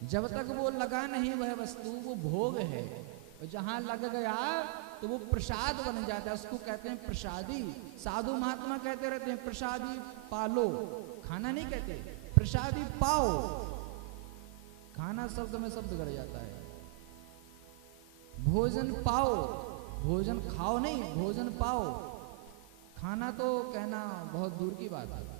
जब तक वो लगा नहीं वह वस्तु वो भोग है, और जहां लग गया तो वो प्रसाद बन जाता है। उसको कहते हैं प्रसादी। साधु महात्मा कहते रहते हैं प्रसादी पालो, खाना नहीं कहते, प्रसादी पाओ। खाना शब्द में शब्द गड़ जाता है। भोजन पाओ, भोजन खाओ नहीं, भोजन पाओ। खाना तो कहना बहुत दूर की बात है।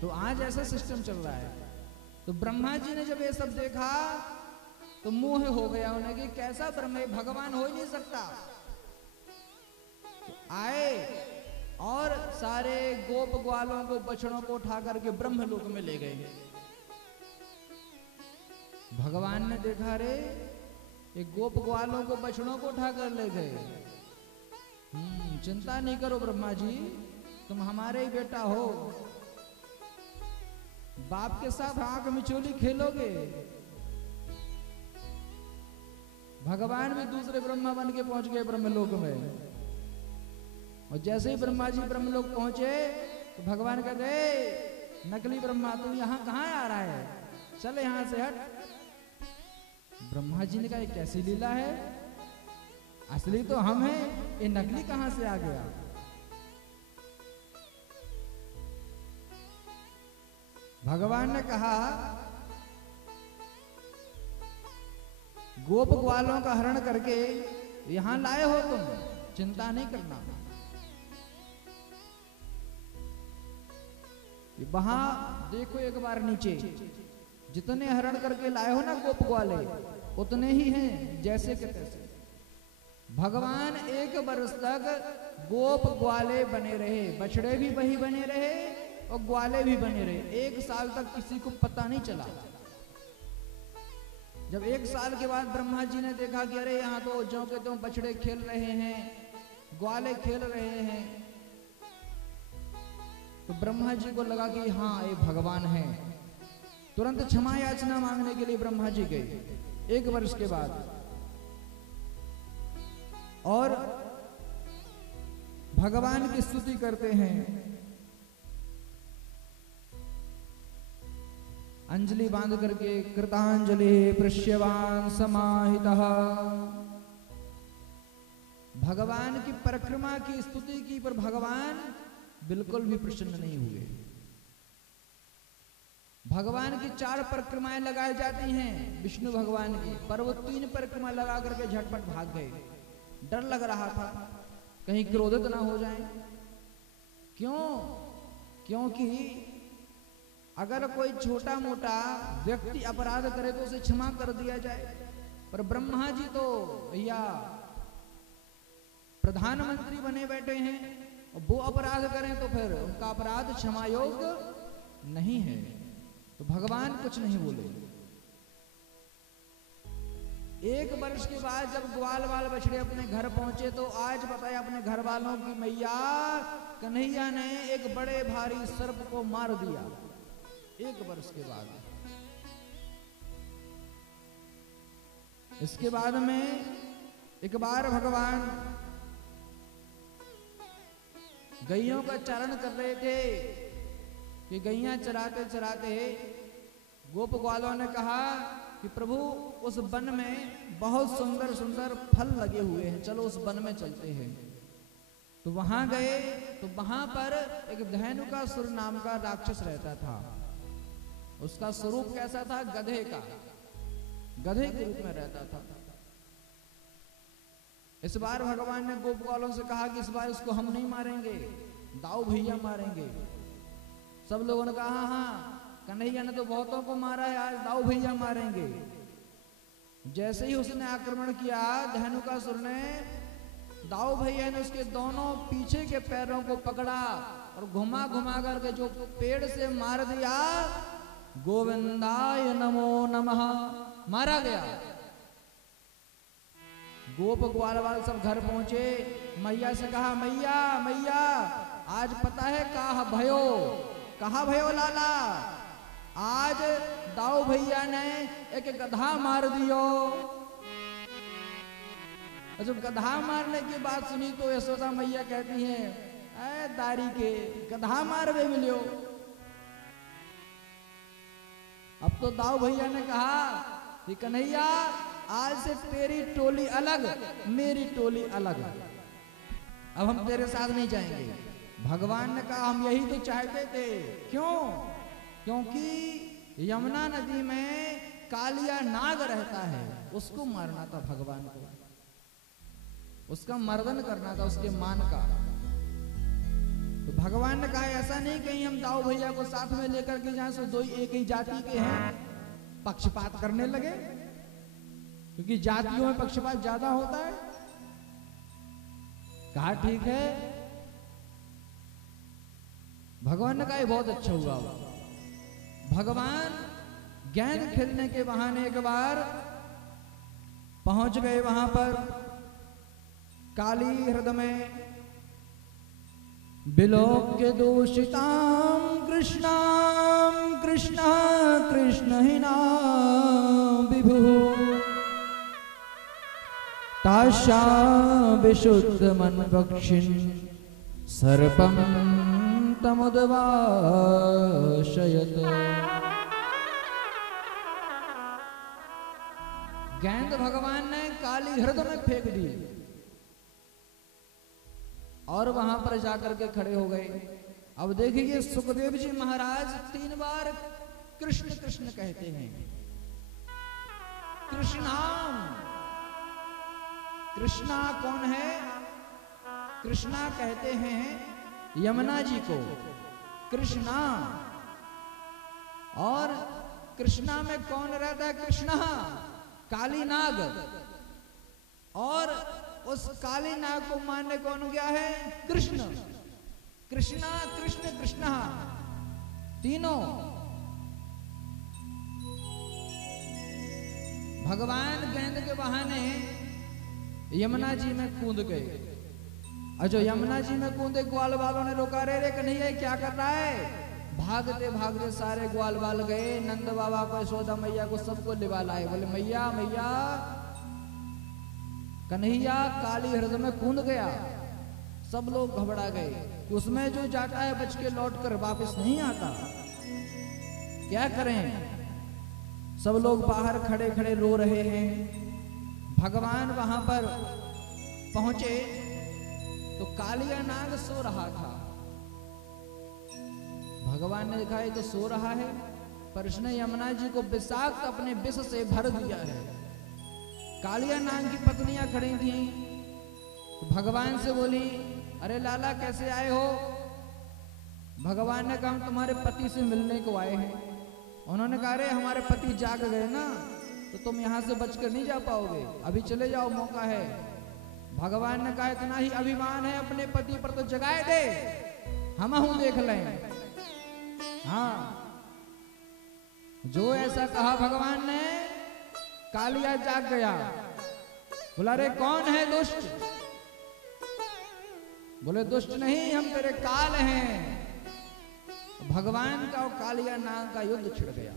तो आज ऐसा सिस्टम चल रहा है। तो ब्रह्मा जी ने जब ये सब देखा तो मोह हो गया उन्हें कि कैसा ब्रह्म, भगवान हो ही नहीं सकता। तो आए और सारे गोप ग्वालों को, बछड़ों को उठा करके ब्रह्मलोक में ले गए। भगवान ने देखा रे ये गोप ग्वालों को, बछड़ों को उठा कर ले गए। चिंता नहीं करो ब्रह्मा जी, तुम हमारे ही बेटा हो, बाप के साथ आंख मिचोली खेलोगे। भगवान भी दूसरे ब्रह्मा बन के पहुंच गए ब्रह्मलोक में। और जैसे ही ब्रह्मा जी ब्रह्मलोक पहुंचे तो भगवान कहते नकली ब्रह्मा तू यहां कहां आ रहा है, चल यहां से हट। ब्रह्मा जी ने कहा ये कैसी लीला है, असली तो हम हैं, ये नकली कहां से आ गया। भगवान ने कहा गोप ग्वालों का हरण करके यहां लाए हो तुम, चिंता नहीं करना। वहां देखो एक बार नीचे, जितने हरण करके लाए हो ना गोप ग्वाले, उतने ही हैं जैसे के तैसे। भगवान 1 वर्ष तक गोप ग्वाले बने रहे, बछड़े भी वही बने रहे और ग्वाले भी बने रहे। 1 साल तक किसी को पता नहीं चला। जब 1 साल के बाद ब्रह्मा जी ने देखा कि अरे यहाँ तो जो के तो बछड़े खेल रहे हैं, ग्वाले खेल रहे हैं, तो ब्रह्मा जी को लगा कि हाँ ये भगवान है। तुरंत क्षमा याचना मांगने के लिए ब्रह्मा जी गए 1 वर्ष के बाद, और भगवान की स्तुति करते हैं। अंजलि बांध करके कृतांजलि पृष्यवान समाहितः। भगवान की परिक्रमा की स्तुति की, पर भगवान बिल्कुल भी प्रसन्न नहीं हुए। भगवान की 4 परिक्रमाएं लगाई जाती हैं विष्णु भगवान की, पर वो 3 परिक्रमा लगा करके झटपट भाग गए। डर लग रहा था कहीं क्रोधित ना हो जाएं। क्यों? क्योंकि अगर कोई छोटा मोटा व्यक्ति अपराध करे तो उसे क्षमा कर दिया जाए, पर ब्रह्मा जी तो भैया प्रधानमंत्री बने बैठे हैं, और वो अपराध करें तो फिर उनका अपराध क्षमा योग्य नहीं है। तो भगवान कुछ नहीं बोले। 1 वर्ष के बाद जब ग्वाल वाल बछड़े अपने घर पहुंचे तो आज बताया अपने घर वालों की मैया कन्हैया ने एक बड़े भारी सर्प को मार दिया 1 वर्ष के बाद। इसके बाद में एक बार भगवान गैयों का चारण कर रहे थे कि गैया चराते चराते गोप ग्वालों ने कहा कि प्रभु उस वन में बहुत सुंदर सुंदर फल लगे हुए हैं, चलो उस वन में चलते हैं। तो वहां गए तो वहां पर एक धेनुकासुर नाम का राक्षस रहता था। उसका स्वरूप कैसा था? गधे का, गधे के रूप में रहता था। इस बार भगवान ने गोप ग्वालों से कहा कि इस बार इसको हम नहीं मारेंगे, दाऊ भैया मारेंगे। सब लोगों ने कहा हाँ हाँ, कन्हैया ने तो बहुतों को मारा है, आज दाऊ भैया मारेंगे। जैसे ही उसने आक्रमण किया धेनुकासुर ने, दाऊ भैया ने उसके दोनों पीछे के पैरों को पकड़ा और घुमा घुमा करके जो पेड़ से मार दिया। गोविंदाय नमो नमः मारा गया। गोप ग्वाल वाल सब घर पहुंचे, मैया से कहा मैया मैया आज पता है कहा भयो लाला, आज दाऊ भैया ने एक गधा मार दियो। जब गधा मारने की बात सुनी तो यशोदा मैया कहती हैं, दारी के गधा मार वे मिलियो। अब तो दाऊ भैया ने कहा कि कन्हैया आज से तेरी टोली अलग, मेरी टोली अलग, अब हम तेरे साथ नहीं जाएंगे। भगवान ने कहा हम यही तो चाहते थे। क्यों? क्योंकि यमुना नदी में कालिया नाग रहता है, उसको मारना था भगवान को, उसका मर्दन करना था, उसके मान का। तो भगवान ने कहा ऐसा नहीं कहीं हम दाऊ भैया को साथ में लेकर के जहां से दो एक ही जाति के हैं पक्षपात करने लगे, क्योंकि जातियों में पक्षपात ज्यादा होता है। कहा ठीक है। भगवान ने कहा बहुत अच्छा हुआ। भगवान गेंद खेलने के बहाने एक बार पहुंच गए वहां पर काली हृदय में। विलोक्य दूषितां कृष्णां कृष्ण कृष्ण हिना विभु ताशा विशुद्ध मन पक्षिन् सर्पं तमुद्वाशयत्। गेंद भगवान ने काली हृदय में फेंक दी और वहां पर जाकर के खड़े हो गए। अब देखिए सुखदेव जी महाराज 3 बार कृष्ण कृष्ण कहते हैं। कृष्णाम, कृष्णा कौन है? कृष्णा कहते हैं यमुना जी को कृष्णा। और कृष्णा में कौन रहता है? कृष्णा काली नाग। और उस काली नाग को मानने कौन गया है? कृष्ण। कृष्णा कृष्ण कृष्णा तीनों। भगवान गेंद के बहाने यमुना जी में कूद गए। और जो यमुना जी में कूदे ग्वाल वालों ने रोका, रे कन्हैया क्या कर रहा है? भागते भागते सारे ग्वाल वाल गए, नंद बाबा को, यशोदा मैया को, सबको लिवा लाए। बोले मैया मैया कन्हैया काली हृदय में कूद गया। सब लोग घबरा गए कि उसमें जो जाता है बच के लौट कर वापस नहीं आता, क्या करें? सब लोग बाहर खड़े खड़े रो रहे हैं। भगवान वहां पर पहुंचे तो कालिया नाग सो रहा था। भगवान ने देखा ये तो सो रहा है, पर उसने यमुना जी को विषाक्त अपने विष से भर दिया है। कालिया नाग की पत्नियां खड़ी थी तो भगवान से बोली, अरे लाला कैसे आए हो? भगवान ने कहा हम तुम्हारे पति से मिलने को आए हैं। उन्होंने कहा अरे हमारे पति जाग गए ना, तो तुम यहां से बचकर नहीं जा पाओगे, अभी चले जाओ, मौका है। भगवान ने कहा इतना ही अभिमान है अपने पति पर तो जगाए दे, हम हूं देख लें। हाँ, जो ऐसा कहा भगवान ने, कालिया जाग गया। बोला रे कौन है दुष्ट? बोले दुष्ट नहीं, हम तेरे काल हैं। भगवान का और कालिया नाग का युद्ध छिड़ गया।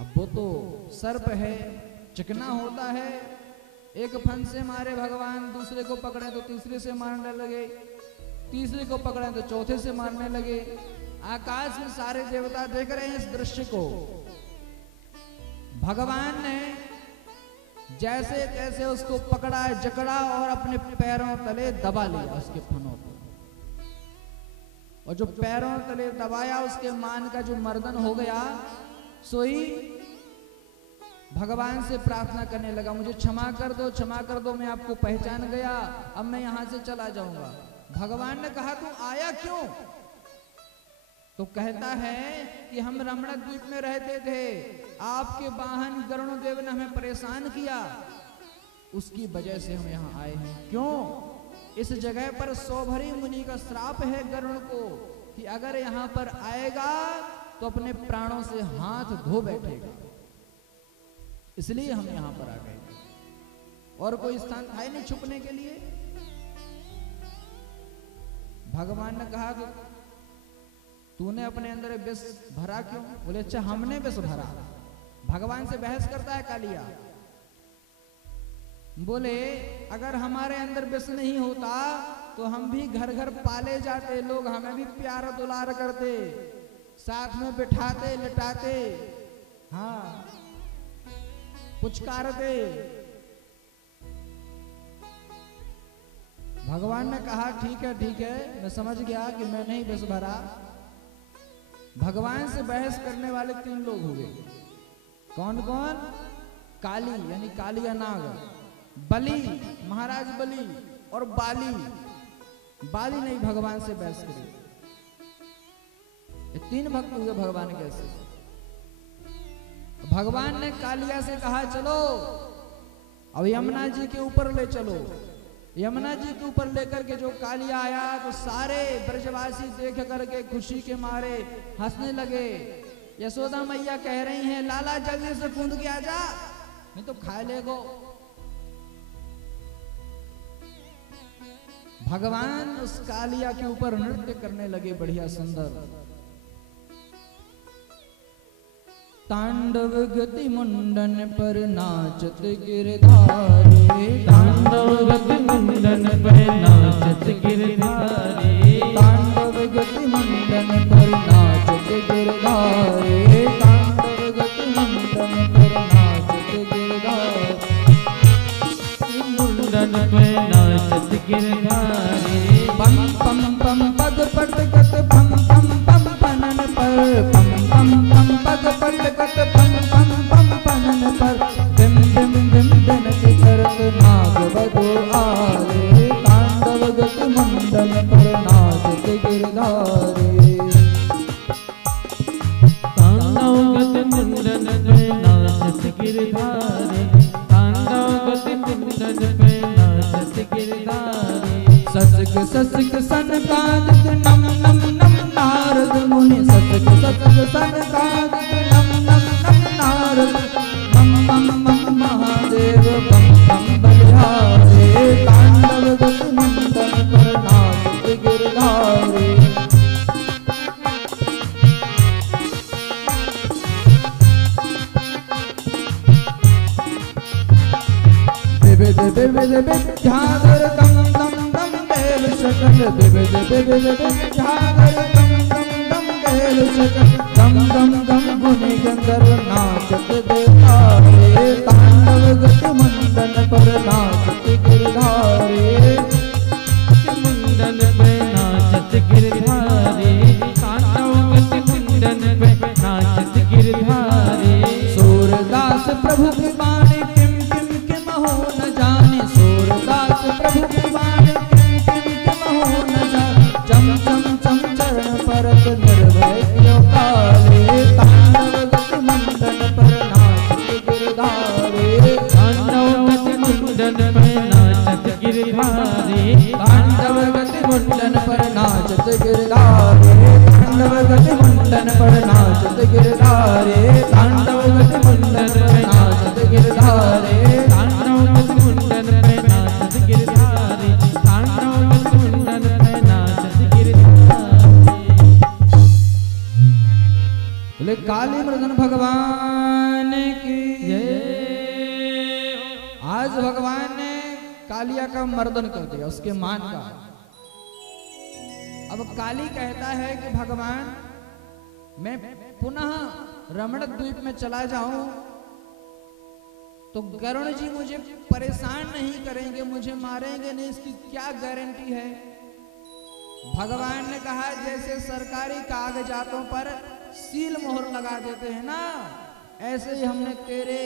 अब वो तो सर्प है, चिकना होता है। एक फन से मारे भगवान, दूसरे को पकड़े तो तीसरे से मारने लगे, तीसरे को पकड़े तो चौथे से मारने लगे। आकाश में सारे देवता देख रहे हैं इस दृश्य को। भगवान ने जैसे तैसे उसको पकड़ा, जकड़ा और अपने पैरों तले दबा लिया उसके फनों को। और जो पैरों तले दबाया उसके मान का जो मर्दन हो गया, सोई भगवान से प्रार्थना करने लगा, मुझे क्षमा कर दो, क्षमा कर दो, मैं आपको पहचान गया, अब मैं यहां से चला जाऊंगा। भगवान ने कहा तू आया क्यों? तो कहता है कि हम रमण द्वीप में रहते थे, आपके वाहन गरुड़ देव ने हमें परेशान किया, उसकी वजह से हम यहाँ आए हैं। क्यों? इस जगह पर सौभरी मुनि का श्राप है गरुड़ को कि अगर यहाँ पर आएगा तो अपने प्राणों से हाथ धो बैठेगा, इसलिए हम यहाँ पर आ गए। और कोई स्थान था ही नहीं छुपने के लिए। भगवान ने कहा कि तूने अपने अंदर विष भरा क्यों? बोले अच्छा हमने विष भरा। भगवान से बहस करता है कालिया। बोले अगर हमारे अंदर विष नहीं होता तो हम भी घर घर पाले जाते, लोग हमें भी प्यार दुलार करते, साथ में बिठाते लिटाते, हाँ, पुचकारते। भगवान ने कहा ठीक है, मैं समझ गया कि मैं नहीं बस भरा। भगवान से बहस करने वाले 3 लोग हो गए। कौन कौन? काली यानी कालिया नाग, बलि महाराज बलि, और बाली। बाली नहीं भगवान से बहस करी। ये 3 भक्त हुए भगवान के। ऐसे भगवान ने कालिया से कहा चलो अब यमुना जी के ऊपर ले चलो। यमुना जी के ऊपर लेकर के जो कालिया आया तो सारे ब्रजवासी देख करके खुशी के मारे हंसने लगे। यशोदा मैया कह रही हैं लाला जल्दी से कूद के आ जा, नहीं तो खा लेगो। भगवान उस कालिया के ऊपर नृत्य करने लगे, बढ़िया सुंदर। तांडव गति मुंडन पर नाचत गिरधारी, तांडव गति मुंडन पर नाचत गिरधारी, तांडव गति मुंडन पर नाचत गिरधारी, तांडव गति मुंडन पर नाचत गिरधारी, मुंडन पर नाचत गिरधारी। पम पम पम पग पट गत पम पम पम पनन पर, पम पम पम पग पट गत पम पम पम पनन पर, बिम बिम बिम बिनती करत नाग बधु आरे, तांडव गति मुंडन पर नाचत गिरधारी। तांडव गति मुंडन पर नाचत गिरधारी, तांडव गति मुंडन पर नाचत गिरधारी। ससक ससक सनकादिक नम नम नम नारद मुनि, ससक ससक सनकादिक नम नम नम नारद, मम मम मम महादेव बम बम बलिहारे, तांडव गति मुंडन पर नाचत गिरधारी। विविध विविध विद्याधर दम दम दम बेल शकल, विविध विविध विद्याधर दम दम दम बेल शकल, दम दम दम गुनि गंधर्व नाचत देवतारे, तांडव गति मुंडन पर नाचत गिरधारी। मुंडन पर नाचत गिरधारी, तांडव गति मुंडन पर नाचत गिरधारी। सूरदास प्रभु की वाणी किम किम किम हो न जाने, सूरदास प्रभु की वाणी किम किम किम हो न जाने, चम चम चम चरण परत निर्भय क्यों काले, तांडव गति मुंडन पर नाचत गिरधारी, तांडव गति मुंडन पर नाचत गिरधारी, तांडव गति मुंडन पर नाचत गिरधारी, तांडव गति मुंडन पर नाचत गिरधारी, तांडव गति मुंडन पर नाचत गिरधारी, तांडव गति मुंडन पर नाचत गिरधारी, तांडव गति मुंडन पर नाचत गिरधारी। बोले काली मर्दन भगवान की जय। आज भगवान ने कालिया का मर्दन कर दिया, उसके मान का। अब काली कहता है कि भगवान मैं पुनः रमण द्वीप में चला जाऊं तो गरुण जी मुझे परेशान नहीं करेंगे, मुझे मारेंगे नहीं, इसकी क्या गारंटी है? भगवान ने कहा जैसे सरकारी कागजातों पर सील मोहर लगा देते हैं ना, ऐसे ही हमने तेरे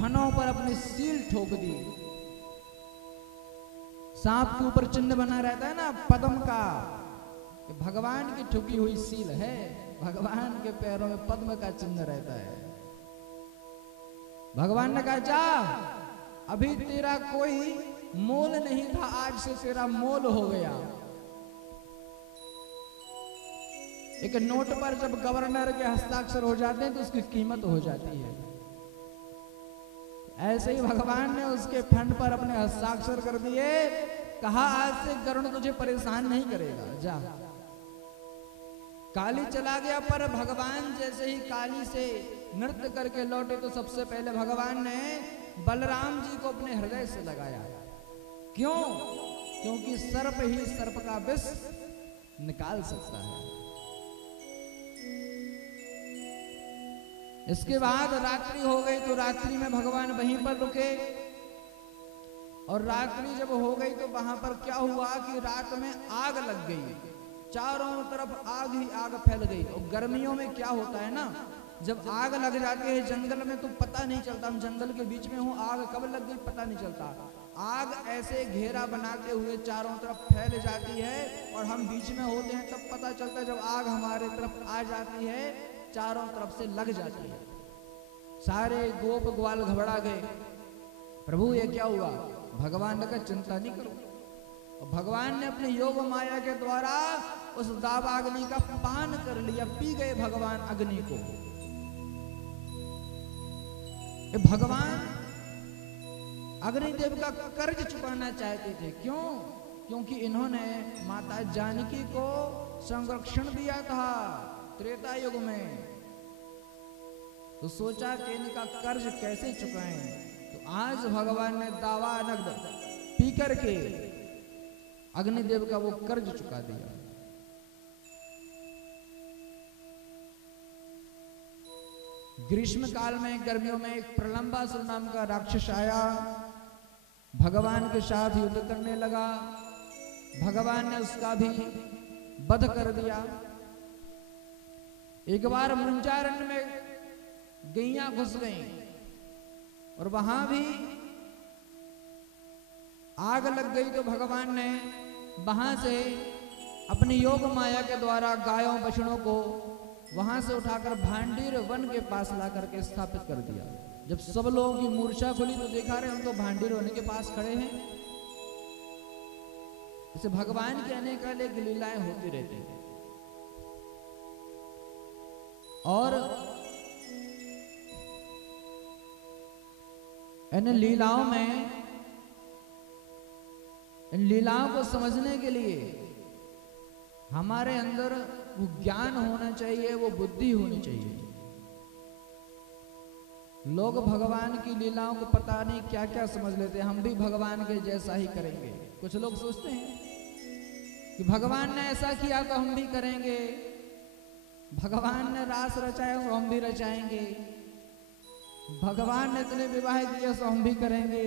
फनों पर अपनी सील ठोक दी। सांप के ऊपर चिन्ह बना रहता है ना पद्म का, ये भगवान की ठुकी हुई सील है। भगवान के पैरों में पद्म का चिन्ह रहता है। भगवान ने कहा जा, अभी तेरा कोई मोल नहीं था, आज से तेरा मोल हो गया। एक नोट पर जब गवर्नर के हस्ताक्षर हो जाते हैं तो उसकी कीमत हो जाती है। ऐसे ही भगवान ने उसके फंड पर अपने हस्ताक्षर कर दिए, कहा आज से गरुण तुझे परेशान नहीं करेगा, जा। काली चला गया, पर भगवान जैसे ही काली से नृत्य करके लौटे तो सबसे पहले भगवान ने बलराम जी को अपने हृदय से लगाया। क्यों? क्योंकि सर्प ही सर्प का विष निकाल सकता है। इसके बाद रात्रि हो गई तो रात्रि में भगवान वहीं पर रुके। और रात्रि जब हो गई तो वहां पर क्या हुआ कि रात में आग लग गई, चारों तरफ आग ही आग फैल गई। और गर्मियों में क्या होता है ना, जब आग लग जाती है जंगल में तो पता नहीं चलता, हम जंगल के बीच में हूँ, आग कब लग गई पता नहीं चलता। आग ऐसे घेरा बनाते हुए चारों तरफ फैल जाती है और हम बीच में होते हैं तब पता चलता है, जब आग हमारे तरफ आ जाती है चारों तरफ से लग जाती है। सारे गोप ग्वाल घबरा गए, प्रभु ये क्या हुआ? भगवान ने कहा चिंता नहीं करो। और भगवान ने अपने योग माया के द्वारा उस दावाग्नि का पान कर लिया, पी गए भगवान अग्नि को। भगवान अग्निदेव का कर्ज चुकाना चाहते थे। क्यों? क्योंकि इन्होंने माता जानकी को संरक्षण दिया था त्रेता युग में, तो सोचा कि इनका कर्ज कैसे चुकाएं। तो आज भगवान ने दावानग पी करके अग्निदेव का वो कर्ज चुका दिया। ग्रीष्म काल में, गर्मियों में एक प्रलंबासुर नाम का राक्षस आया, भगवान के साथ युद्ध करने लगा। भगवान ने उसका भी वध कर दिया। एक बार मुंजारण्य में गैया घुस गईं और वहां भी आग लग गई, तो भगवान ने वहां से अपनी योग माया के द्वारा गायों बछड़ों को वहां से उठाकर भांडीर वन के पास ला करके स्थापित कर दिया। जब सब लोगों की मूर्छा खुली तो देखा रहे हम तो भांडीर वन के पास खड़े हैं। इसे भगवान के अनेक अनेक लीलाएं होती रहती हैं। और इन लीलाओं में, इन लीलाओं को समझने के लिए हमारे अंदर वो ज्ञान होना चाहिए, वो बुद्धि होनी चाहिए। लोग भगवान की लीलाओं को पता नहीं क्या क्या समझ लेते हैं, हम भी भगवान के जैसा ही करेंगे। कुछ लोग सोचते हैं कि भगवान ने ऐसा किया तो हम भी करेंगे, भगवान ने रास रचाया तो हम भी रचाएंगे, भगवान ने इतने विवाह किए तो हम भी करेंगे।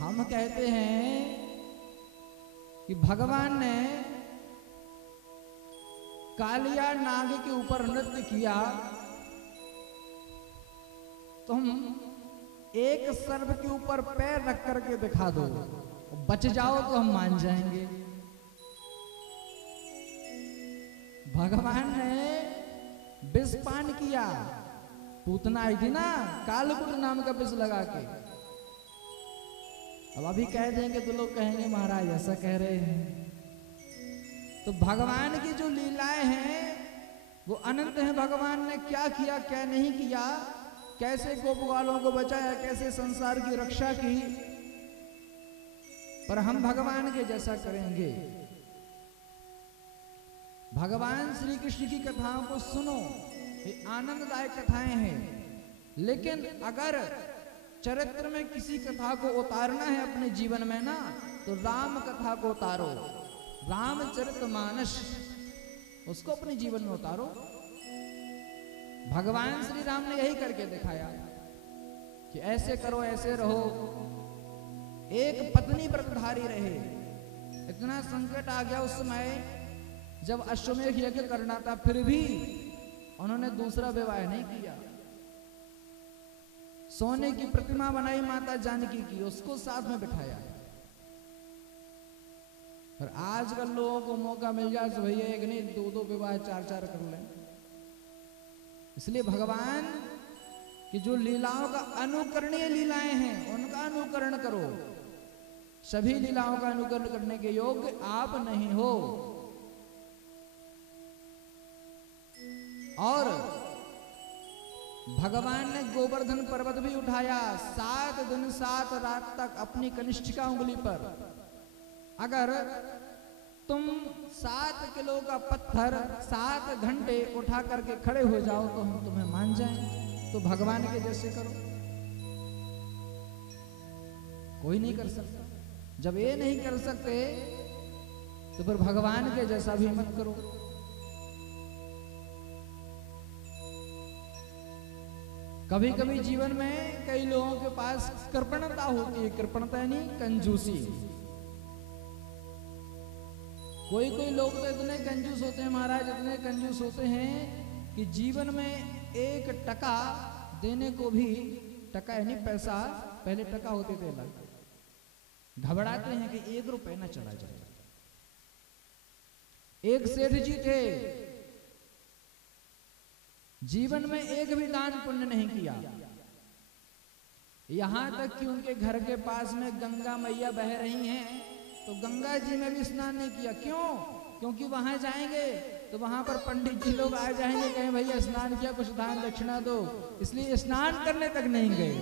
हम कहते हैं कि भगवान ने कालिया नाग के ऊपर नृत्य किया, तुम एक सर्प के ऊपर पैर रख करके दिखा दो, बच जाओ तो हम मान जाएंगे। भगवान ने विषपान किया, पूतना आई थी ना कालकुट नाम का विष लगा के। अब अभी कह देंगे तो लोग कहेंगे महाराज ऐसा कह रहे हैं। तो भगवान की जो लीलाएं हैं वो अनंत हैं। भगवान ने क्या किया क्या नहीं किया, कैसे गोपवालों को बचाया, कैसे संसार की रक्षा की, पर हम भगवान के जैसा करेंगे। भगवान श्री कृष्ण की कथाओं को सुनो, ये आनंददायक कथाएं हैं। लेकिन अगर चरित्र में किसी कथा को उतारना है अपने जीवन में ना, तो राम कथा को उतारो, रामचरितमानस उसको अपने जीवन में उतारो। भगवान श्री राम ने यही करके दिखाया कि ऐसे करो, ऐसे रहो। एक पत्नी व्रतधारी रहे। इतना संकट आ गया उस समय जब अश्वमेध यज्ञ करना था, फिर भी उन्होंने दूसरा विवाह नहीं किया। सोने की प्रतिमा बनाई माता जानकी की, उसको साथ में बिठाया। और आजकल लोगों को मौका मिल जाए तो भैया एक नहीं दो दो विवाह चार चार कर लें। इसलिए भगवान की जो लीलाओं का अनुकरणीय लीलाएं हैं उनका अनुकरण करो। सभी लीलाओं का अनुकरण करने के योग्य आप नहीं हो। और भगवान ने गोवर्धन पर्वत भी उठाया, 7 दिन 7 रात तक अपनी कनिष्ठिका उंगली पर। अगर तुम 7 किलो का पत्थर 7 घंटे उठा करके खड़े हो जाओ तो हम तुम्हें मान जाएं। तो भगवान के जैसे करो। कोई नहीं कर सकता। जब ये नहीं कर सकते तो फिर भगवान के जैसा भी मत करो। कभी कभी जीवन में कई लोगों के पास कृपणता होती है, कृपणता यानी कंजूसी। कोई कोई लोग तो इतने कंजूस होते हैं महाराज, इतने कंजूस होते हैं कि जीवन में 1 टका देने को भी, टका यानी पैसा, पहले टका होते थे अलग, घबराते हैं कि 1 रुपए ना चला जाए। एक सेठ जी थे, जीवन में एक भी दान पुण्य नहीं किया, यहां तक कि उनके घर के पास में गंगा मैया बह रही हैं तो गंगा जी में भी स्नान नहीं किया। क्यों? क्योंकि वहां जाएंगे तो वहां पर पंडित जी लोग आ जाएंगे, कहें भैया स्नान किया, कुछ दान दक्षिणा दो, इसलिए स्नान करने तक नहीं गए।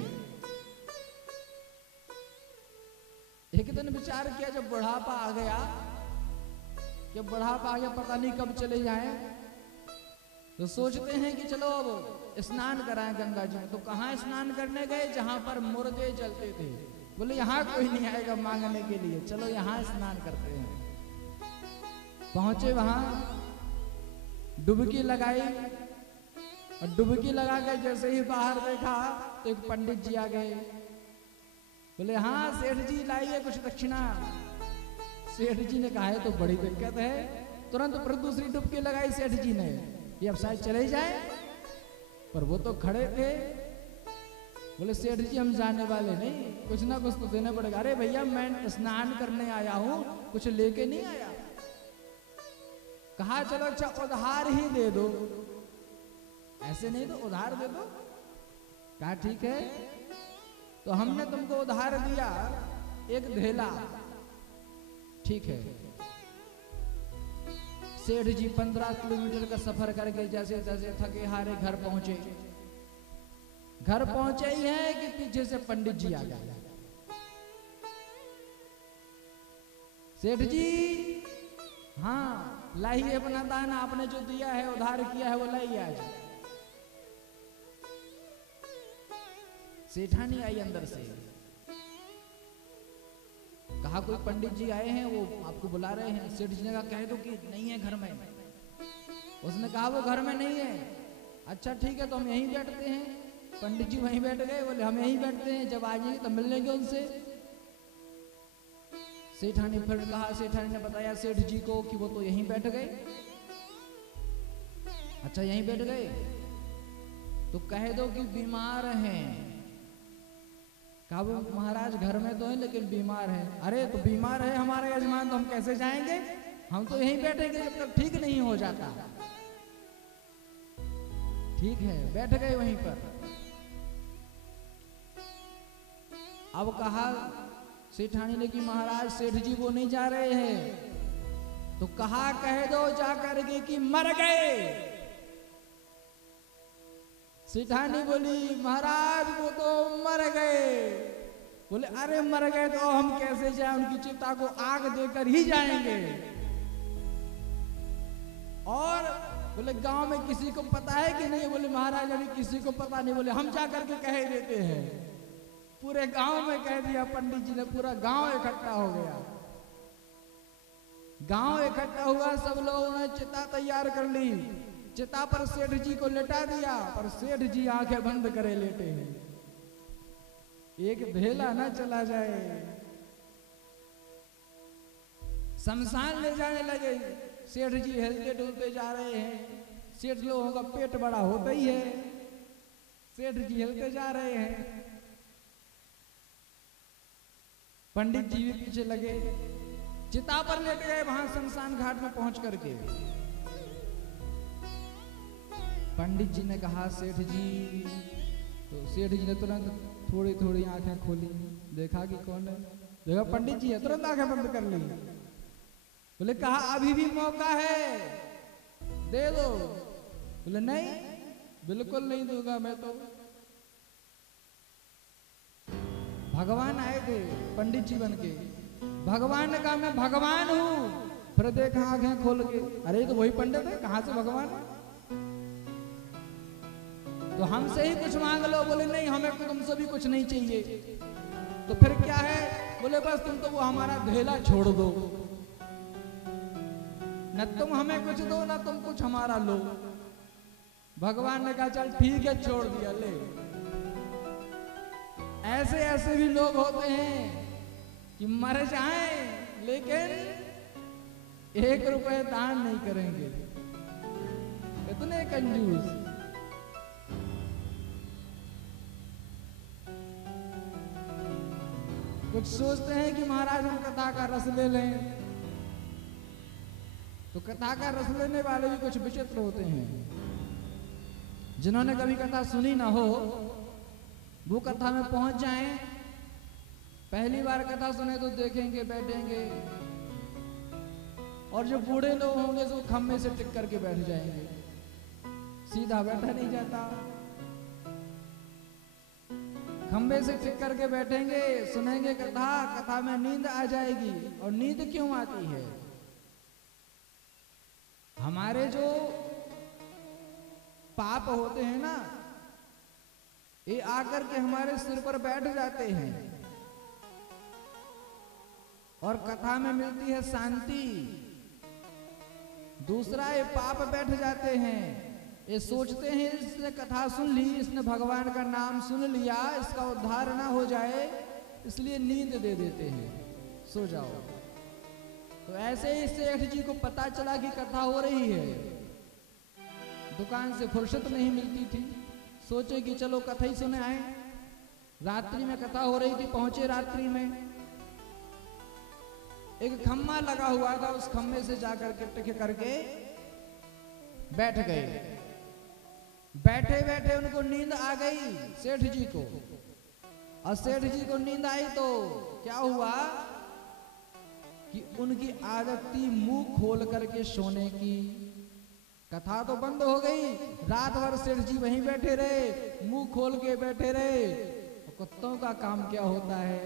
एक दिन विचार किया, जब बुढ़ापा आ गया, जब बुढ़ापा आ गया पता नहीं कब चले जाएं, तो सोचते हैं कि चलो अब स्नान कराएं गंगा जी में। तो कहाँ स्नान करने गए? जहां पर मुर्दे जलते थे। बोले यहाँ कोई नहीं आएगा मांगने के लिए, चलो यहाँ स्नान करते हैं। पहुंचे वहां, डुबकी लगाई, और डुबकी लगा कर जैसे ही बाहर देखा तो एक पंडित जी आ गए। बोले हाँ सेठ जी लाइए कुछ दक्षिणा। सेठ जी ने कहा है तो बड़ी दिक्कत है। तुरंत फिर दूसरी डुबकी लगाई सेठ जी ने, ये अब शायद चले जाए, पर वो तो खड़े थे। बोले सेठ जी हम जाने वाले नहीं, कुछ ना कुछ तो देना पड़ेगा। अरे भैया मैं स्नान करने आया हूं, कुछ लेके नहीं आया। कहा चलो अच्छा उधार ही दे दो, ऐसे नहीं तो उधार दे दो। कहा ठीक है, तो हमने तुमको उधार दिया 1 धेला, ठीक है। सेठ जी 15 किलोमीटर का सफर करके जैसे जैसे थके हारे घर पहुंचे। घर पहुंचे ही है कि पीछे से पंडित जी आ गए। सेठ जी हाँ लाइए अपना दान, आपने जो दिया है उधार किया है वो लाइए आज। सेठानी आई अंदर से, कहा कोई पंडित जी आए हैं, वो आपको बुला रहे हैं। सेठ जी ने कहा कह दो कि नहीं है घर में। उसने कहा वो घर में नहीं है। अच्छा ठीक है तो हम यहीं बैठते हैं। पंडित जी वहीं बैठ गए। बोले हम यहीं बैठते हैं, जब आ जाएंगे तो मिल लेंगे उनसे। सेठानी फिर कहा, सेठानी ने बताया सेठ जी को कि वो तो यहीं बैठ गए। अच्छा यहीं बैठ गए तो कह दो कि बीमार हैं। कहा वो महाराज घर में तो है लेकिन बीमार है। अरे तो बीमार है हमारे यजमान, तो हम कैसे जाएंगे, हम तो यहीं बैठेंगे जब तक ठीक नहीं हो जाता। ठीक है बैठ गए वहीं पर। अब कहा सेठानी ने कि महाराज सेठ जी वो नहीं जा रहे हैं। तो कहा कह दो जा करके कि मर गए। सेठानी बोली महाराज वो तो मर गए। बोले अरे मर गए तो हम कैसे जाएं, उनकी चिता को आग देकर ही जाएंगे। और बोले गांव में किसी को पता है कि नहीं? बोले महाराज अभी किसी को पता नहीं। बोले हम जा करके कह देते हैं। पूरे गांव में कह दिया पंडित जी ने, पूरा गांव इकट्ठा हो गया। गांव इकट्ठा हुआ, सब लोगों ने चिता तैयार कर ली। चिता पर सेठ जी को लेटा दिया, पर सेठ जी आंखें बंद करे लेटे हैं। एक धेला ना चला जाए। शमशान ले जाने लगे। सेठ जी हिलते डुलते जा रहे हैं। सेठ लोगों का पेट बड़ा होता ही है। सेठ जी हिलते जा रहे हैं। पंडित जी भी पीछे लगे, चिता पर लेट गए वहां शमशान घाट में पहुंच करके। पंडित जी ने कहा सेठ जी, तो सेठ जी ने तुरंत थोड़ी थोड़ी आंखें खोली, देखा कि कौन है। देखा पंडित जी है, तुरंत आंखें बंद कर ली। बोले कहा अभी भी मौका है, दे दो। बोले नहीं बिल्कुल नहीं दूंगा मैं तो। भगवान आए थे पंडित जी बन के। भगवान ने कहा मैं भगवान हूं। फिर देखा आंखें खोल के, अरे तो वही पंडित है, कहां से भगवान है? तो हमसे ही कुछ मांग लो। बोले नहीं हमें तुमसे भी कुछ नहीं चाहिए। तो फिर क्या है? बोले बस तुम तो वो हमारा धेला छोड़ दो, न तुम हमें कुछ दो न तुम कुछ हमारा लो। भगवान ने कहा चल ठीक है छोड़ दिया, ले ऐसे ऐसे भी लोग होते हैं कि मर जाएं लेकिन 1 रुपए दान नहीं करेंगे, इतने कंजूस। कुछ सोचते हैं कि महाराज हम कथा का रस ले लें, तो कथा का रस लेने वाले भी कुछ विचित्र होते हैं। जिन्होंने कभी कथा सुनी ना हो वो कथा में पहुंच जाएं, पहली बार कथा सुने तो देखेंगे बैठेंगे, और जो बूढ़े लोग होंगे तो खम्भे से टिक करके बैठ जाएंगे, सीधा बैठा नहीं जाता। खम्भे से टिक करके बैठेंगे, सुनेंगे कथा, कथा में नींद आ जाएगी। और नींद क्यों आती है? हमारे जो पाप होते हैं ना, ये आकर के हमारे सिर पर बैठ जाते हैं, और कथा में मिलती है शांति। दूसरा, ये पाप बैठ जाते हैं, ये सोचते हैं इसने कथा सुन ली, इसने भगवान का नाम सुन लिया, इसका उद्धार ना हो जाए, इसलिए नींद दे देते हैं, सो जाओ। तो ऐसे ही सेठ जी को पता चला कि कथा हो रही है, दुकान से फुर्सत नहीं मिलती थी, सोचे कि चलो कथा ही सुने आए। रात्रि में कथा हो रही थी, पहुंचे रात्रि में, एक खम्मा लगा हुआ था, उस खम्मे से जाकर के टिक करके बैठ गए। बैठे बैठे उनको नींद आ गई सेठ जी को, और सेठ जी को नींद आई तो क्या हुआ कि उनकी आदत थी मुंह खोल करके सोने की। कथा तो बंद हो गई, रात भर सेठ जी वहीं बैठे रहे, मुंह खोल के बैठे रहे। कुत्तों का काम क्या होता है,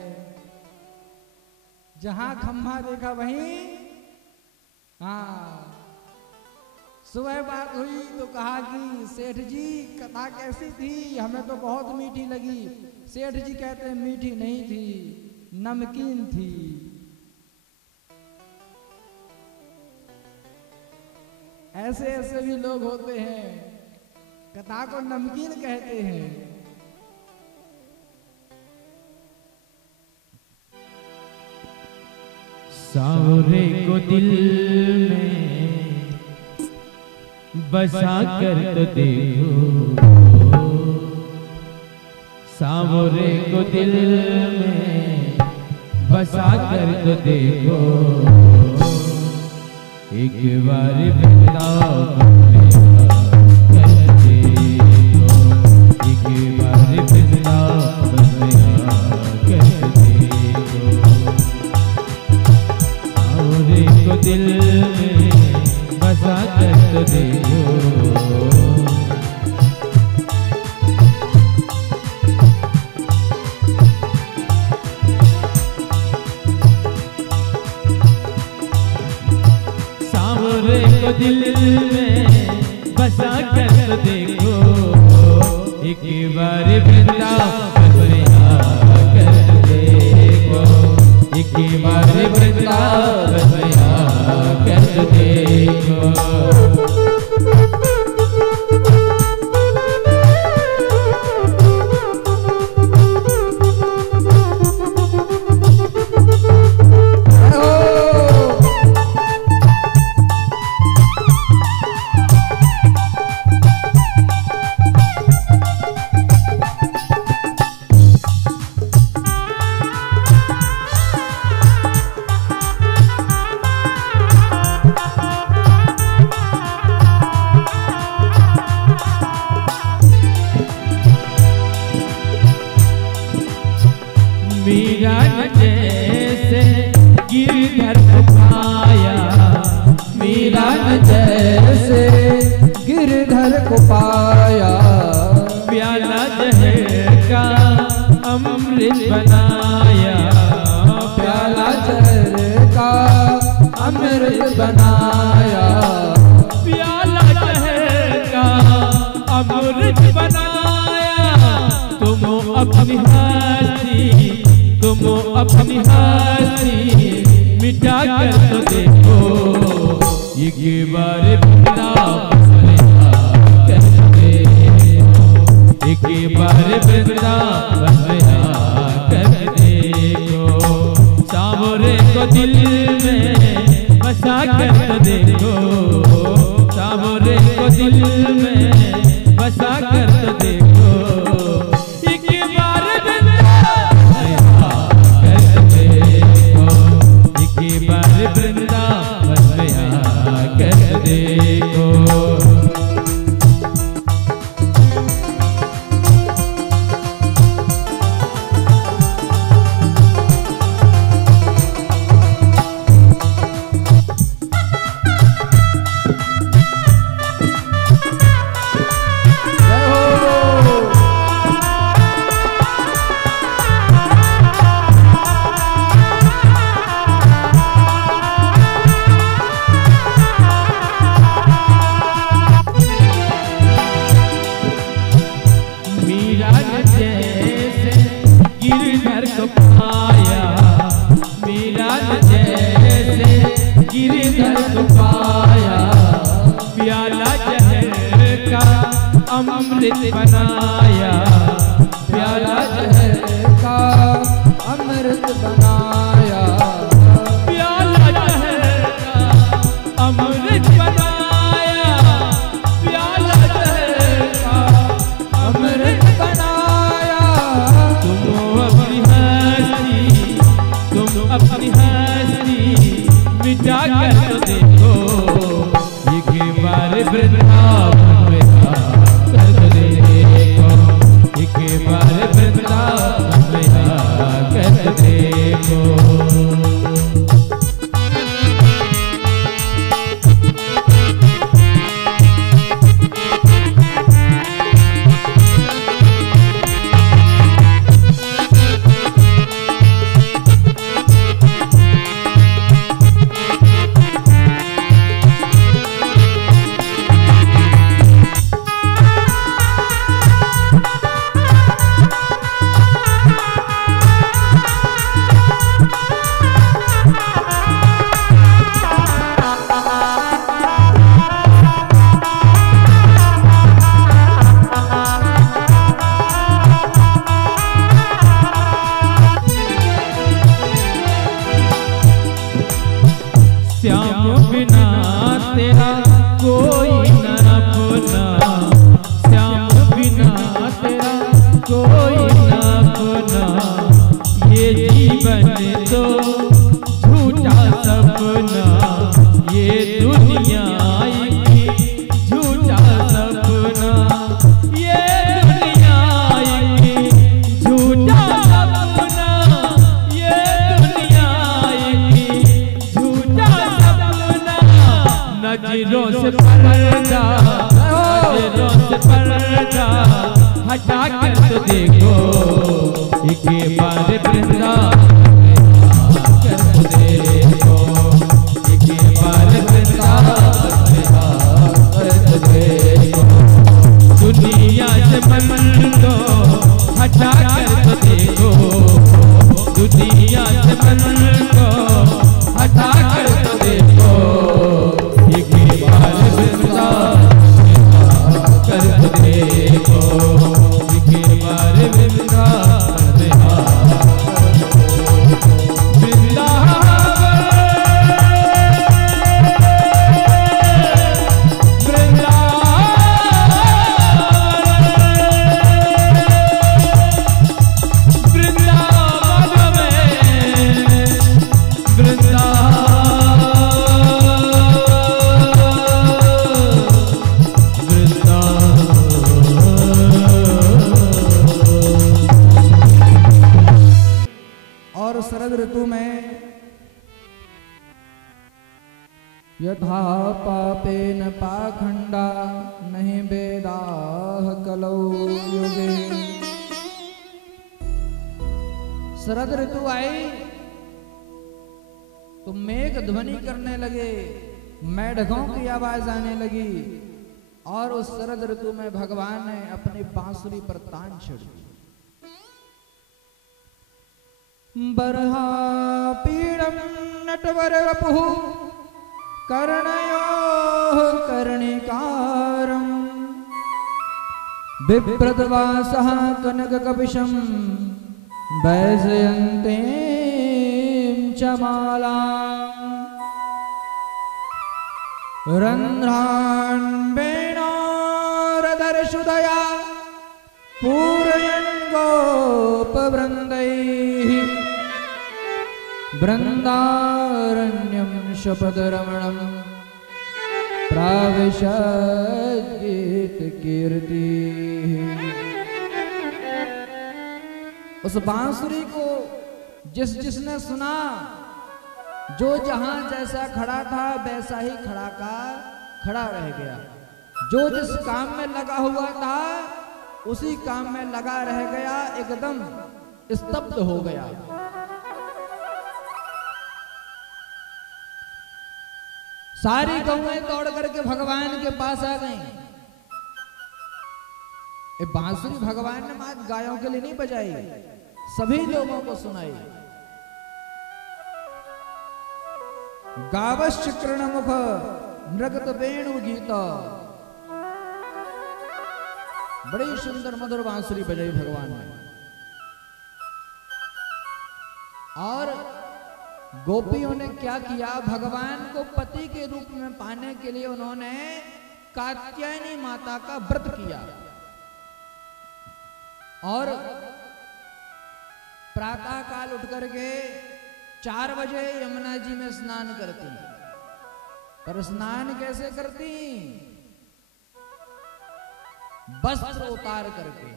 जहां खम्भा देखा वहीं। हाँ, सुबह बात हुई तो कहा कि सेठ जी कथा कैसी थी, हमें तो बहुत मीठी लगी। सेठ जी कहते हैं मीठी नहीं थी, नमकीन थी। ऐसे ऐसे भी लोग होते हैं, कथा को नमकीन कहते हैं। सावरे को दिल में बसा कर तो देखो, सावरे को दिल में बसा कर तो देखो, एक बार वृंदावन में कर देखो, एक बार वृंदावन में कर देखो, सावरे को दिल में बसा कर तो देखो। सावरे को दिल में बसा कर तो देखो, एक बार वृंदावन में आकर देखो, एक बार वृंदावन में आकर देखो। मीरा न जैसे गिरधर को पाया, मीरा न जैसे गिरधर को पाया, प्याला जहर का अमृत बनाया, प्याला जहर का अमृत बनाया, प्याला जहर का अमृत बनाया। तुम अपनी हंसी, तुम अपनी हंसी मिटा कर तो देखो, एक बार वृंदावन में आकर देखो, एक बार वृंदावन में बसा कर तो देखो, सावरे को दिल में बसा कर तो देखो, एक बार वृंदावन में आकर देखो। अमृत बनाया, प्याला जहर का अमृत बनाया, प्याला जहर का अमृत बनाया, प्याला जहर का अमृत बनाया। तुम अपनी हस्ती मिटा कर तो देखो, एक बार वृंदावन हटा कर तो देखो, एक बार वृंदावन कर तो देखो, एक बार वृंदावन कर तो देखो। दुनिया से मन को हटा कर तो देखो, दुनिया से मन को हटा कर तो देखो, एक बार वृंदावन कर तो देखो। शरद ऋतु में यथा पापेन पाखंडा नहीं वेदाः कलौ युगे। शरद ऋतु आई तो मेघ ध्वनि करने लगे, मेढकों की आवाज आने लगी, और उस शरद ऋतु में भगवान ने अपनी बांसुरी पर तान छेड़ी। बरहा पीड़म नटवर वपुः कर्णयोः कर्णिकारम् बिभ्रतवासः कनककपिशं वैजयन्तीं च मालाम्। रन्ध्रान् वेणोरदर्शुदया पूरयन् गोपवृन्दैः वृन्दारण्यं शपथरमणं प्राविशद्गीतकीर्तिः। उस बांसुरी को जिसने सुना, जो जहां जैसा खड़ा था वैसा ही खड़ा रह गया। जो जिस काम में लगा हुआ था उसी काम में लगा रह गया, एकदम स्तब्ध हो गया। सारी गौएं दौड़ करके भगवान के पास आ गईं। ये बांसुरी भगवान ने आज गायों के लिए नहीं बजाई, सभी लोगों को सुनाई। गावश्च कृणमुख नृगत वेणु गीत, बड़ी सुंदर मधुर बांसुरी बजाई भगवान ने। और गोपियों ने क्या किया, भगवान को पति के रूप में पाने के लिए उन्होंने कात्यायनी माता का व्रत किया। और प्रातः काल उठ करके 4 बजे यमुना जी में स्नान करती। पर स्नान कैसे करती? वस्त्र उतार करके।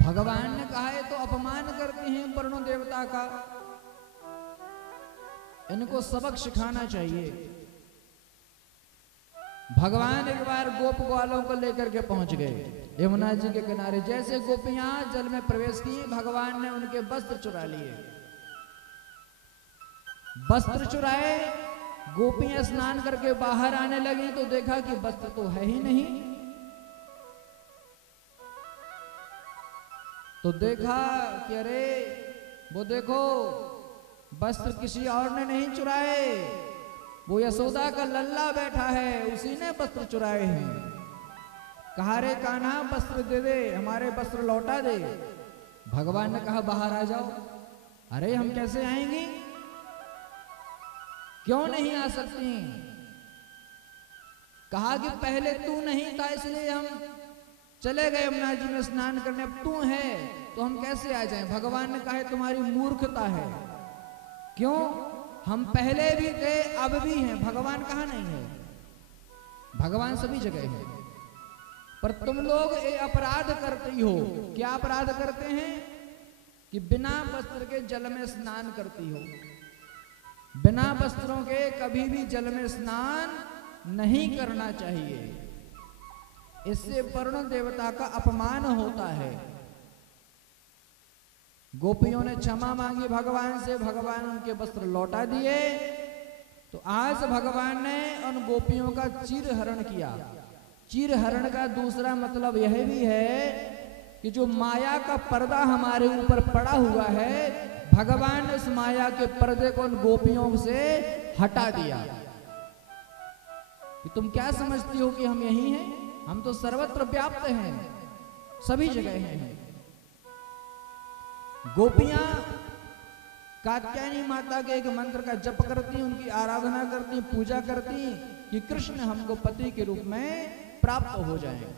भगवान ने कहा है तो अपमान करती हैं वरुण देवता का, इनको सबक सिखाना चाहिए। भगवान एक बार गोप ग्वालों को लेकर के पहुंच गए यमुना जी के किनारे। जैसे गोपियां जल में प्रवेश की, भगवान ने उनके वस्त्र चुरा लिए। वस्त्र चुराए, गोपियां स्नान करके बाहर आने लगी तो देखा कि वस्त्र तो है ही नहीं। तो देखा कि अरे वो देखो, वस्त्र किसी और ने नहीं चुराए, वो यशोदा का लल्ला बैठा है, उसी ने वस्त्र चुराए हैं। कहा रे कान्हा वस्त्र दे दे, हमारे वस्त्र लौटा दे। भगवान ने कहा बाहर आ जाओ। अरे हम कैसे आएंगे, क्यों नहीं आ सकती? कहा कि पहले तू नहीं था इसलिए हम चले गए यमुना जी में स्नान करने, अब तू है तो हम कैसे आ जाएं? भगवान ने कहा तुम्हारी मूर्खता है। क्यों? हम पहले भी थे अब भी हैं। भगवान कहाँ नहीं है? भगवान सभी जगह है। पर तुम लोग ये अपराध करती हो। क्या अपराध करते हैं? कि बिना वस्त्र के जल में स्नान करती हो। बिना वस्त्रों के कभी भी जल में स्नान नहीं करना चाहिए, इससे वरुण देवता का अपमान होता है। गोपियों ने क्षमा मांगी भगवान से, भगवान उनके वस्त्र लौटा दिए। तो आज भगवान ने उन गोपियों का चीरहरण किया। चीरहरण का दूसरा मतलब यह भी है कि जो माया का पर्दा हमारे ऊपर पड़ा हुआ है, भगवान ने इस माया के पर्दे को उन गोपियों से हटा दिया। कि तुम क्या समझती हो कि हम यही हैं? हम तो सर्वत्र व्याप्त हैं, सभी जगह हैं। गोपियां कात्यायनी माता के एक मंत्र का जप करती, उनकी आराधना करती, पूजा करती कि कृष्ण हमको पति के रूप में प्राप्त हो जाएं।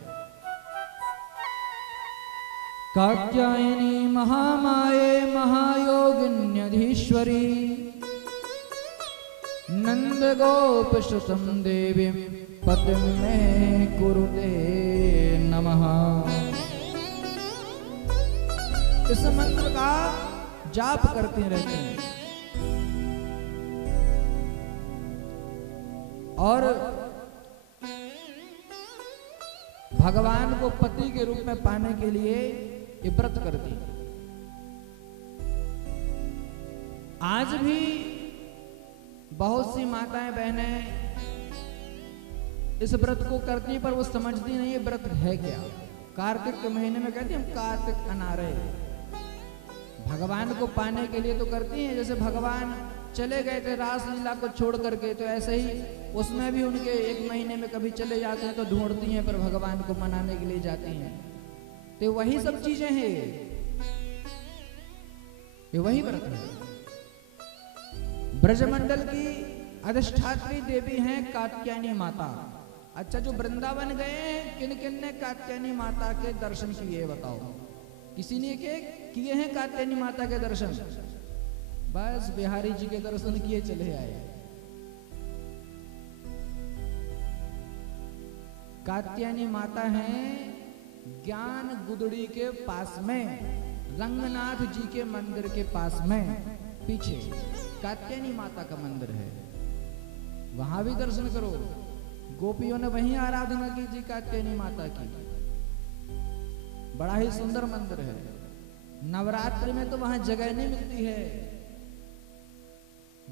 कात्यायनी महामाये महायोगिन्यधीश्वरी नंद गोप सुतम देवी पतिं मे कुरुते नमः। इस मंत्र का जाप करते रहते हैं। और भगवान को पति के रूप में पाने के लिए ये व्रत करती। आज भी बहुत सी माताएं बहनें इस व्रत को करती, पर वो समझती नहीं ये व्रत है क्या। कार्तिक के महीने में कहती हम कार्तिक अनारे, भगवान को पाने के लिए तो करती हैं। जैसे भगवान चले गए थे रासलीला को छोड़ करके, तो ऐसे ही उसमें भी उनके 1 महीने में कभी चले जाते हैं तो ढूंढती हैं, पर भगवान को मनाने के लिए जाती हैं। तो वही सब चीजें हैं, ये वही व्रत है। ब्रजमंडल की अधिष्ठात्री देवी हैं कात्यायनी माता। अच्छा, जो वृंदावन गए किन किन ने कात्यायनी माता के दर्शन किए बताओ? किसी ने किए हैं कात्यायनी माता के दर्शन? बस बिहारी जी के दर्शन किए चले आए। कात्यायनी माता हैं ज्ञान गुदड़ी के पास में, रंगनाथ जी के मंदिर के पास में पीछे कात्यायनी माता का मंदिर है, वहां भी दर्शन करो। गोपियों ने वहीं आराधना की जी कात्यायनी माता की। बड़ा ही सुंदर मंदिर है। नवरात्रि में तो वहां जगह नहीं मिलती है,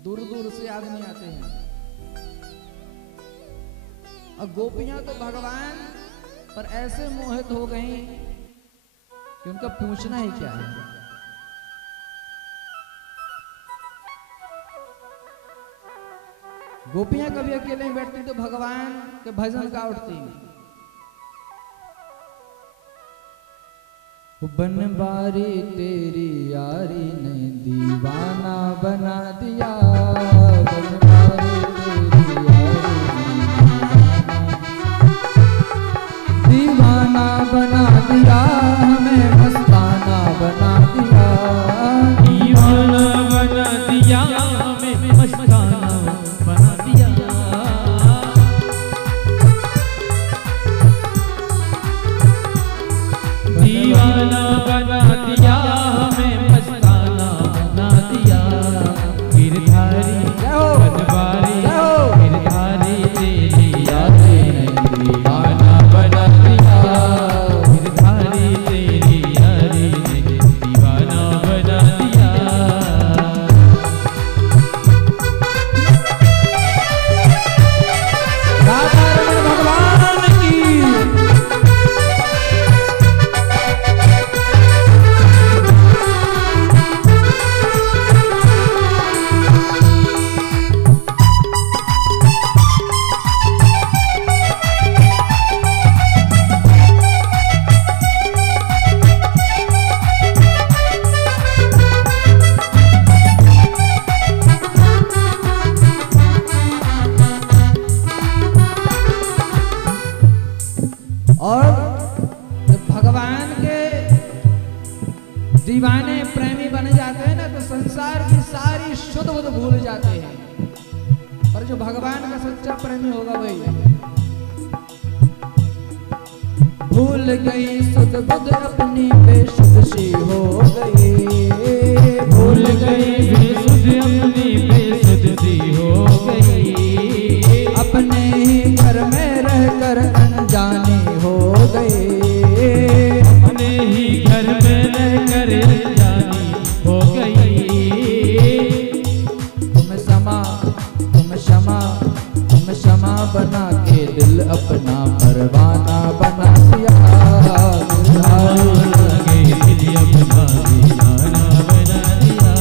दूर दूर से आदमी आते हैं। और गोपियां तो भगवान पर ऐसे मोहित हो गई कि उनका पूछना ही क्या है। गोपियां कभी अकेले बैठती तो भगवान के भजन गा उठती। बनवारी तेरी यारी ने दीवाना बना दिया, बनवारी तेरी यारी दीवाना बना दिया, हमें मस्ताना बना दिया, दीवाना बना दिया, हमें मस्ताना बना दिया। दीवाना बना दिया, हमें मस्ताना बना दिया। गिरधारी बनवारी गिरधारी तेरी यादें दीवाना बना दिया, गिरधारी तेरी यादें दीवाना बना दिया। राधा रमण भगवान की। और जब भगवान के दीवाने प्रेमी बन जाते हैं ना तो संसार की सारी शुद्ध बुद्ध भूल जाते हैं। पर जो भगवान का सच्चा प्रेमी होगा भाई भूल गई शुद्ध बुद्ध अपनी बेशुद्ध सी हो गई, भूल गई बेसुध अपनी बेसुध सी हो गई, अपने ही घर में रहकर अनजानी हो गई, अपने ही घर में रहकर अनजानी हो गई। तुम क्षमा बना के दिल अपना परवाना बना दिया, दिल अपना दीवाना बना दिया।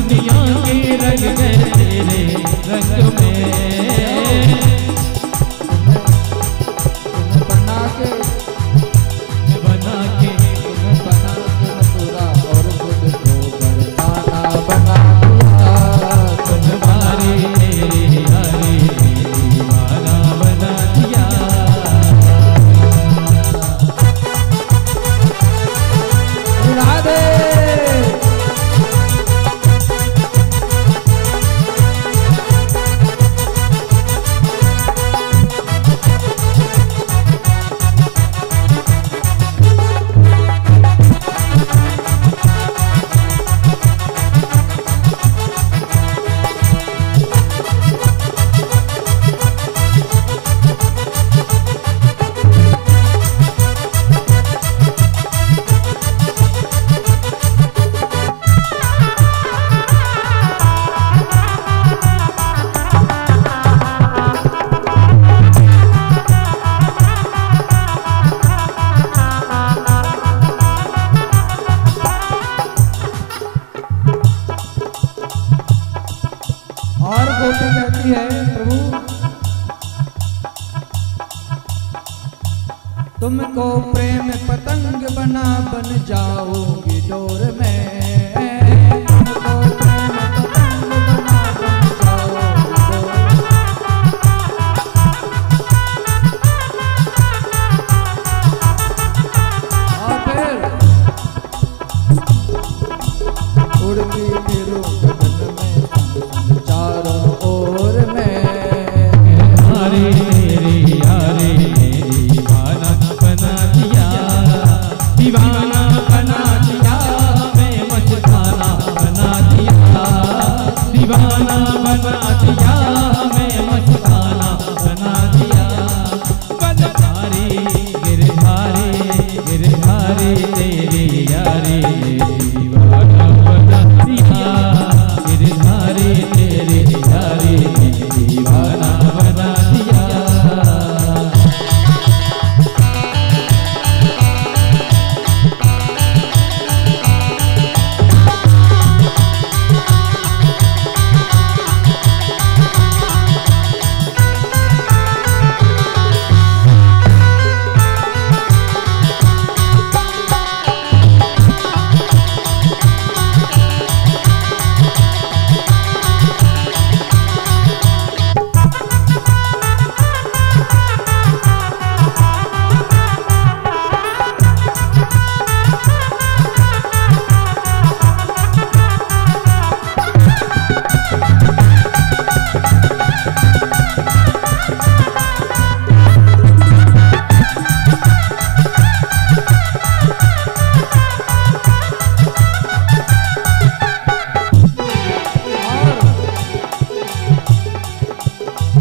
दुनिया के रंग गए तेरे रंग में। बना के मथुरा और खुद को बरसाना बना दिया। तुम्हारे तेरे यारे दीवाना बना दिया। राधे और गोपी कहती है प्रभु तुमको प्रेम पतंग बना बन जाऊंगी डोर में। तुमको प्रेम पतंग बना बन जाऊंगी डोर में। और फिर उड़ती फिरूं गगन में चारों ओर में। हरे तेरे यारे दीवाना बना दिया। दीवाना बना दिया मैं मस्ताना बना दिया। दीवाना बना दिया मैं मस्ताना बना दिया। गिरधारी गिरधारी गिरधारी तेरे यारे दीवाना बना दिया। गिरधारी तेरे यारे दीवाना बना दिया।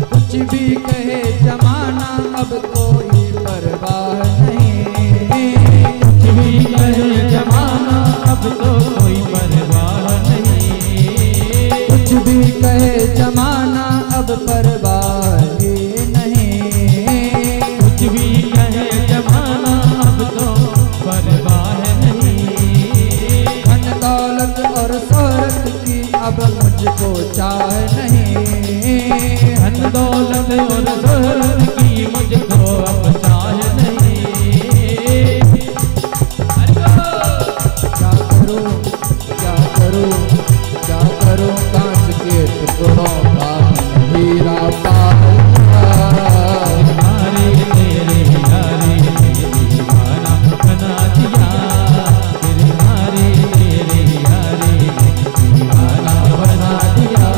कुछ भी कहे जमाना अब कोई परवाह नहीं। कुछ भी कहे जमाना अब तो कोई परवाह नहीं। कुछ भी कहे जमाना अब परवाह ही नहीं। कुछ भी कहे जमाना अब तो परवाह नहीं। धन दौलत और शोहरत की अब मुझको चाह नहीं। धन दौलत और शोहरत की मुझको अब चाह नहीं। क्या करूं क्या करूं क्या करूं कांच के टुकड़ों का हीरा पाऊंगा। हरे तेरे यारे दीवाना बना दिया। हरे तेरे यारे दीवाना बना दिया।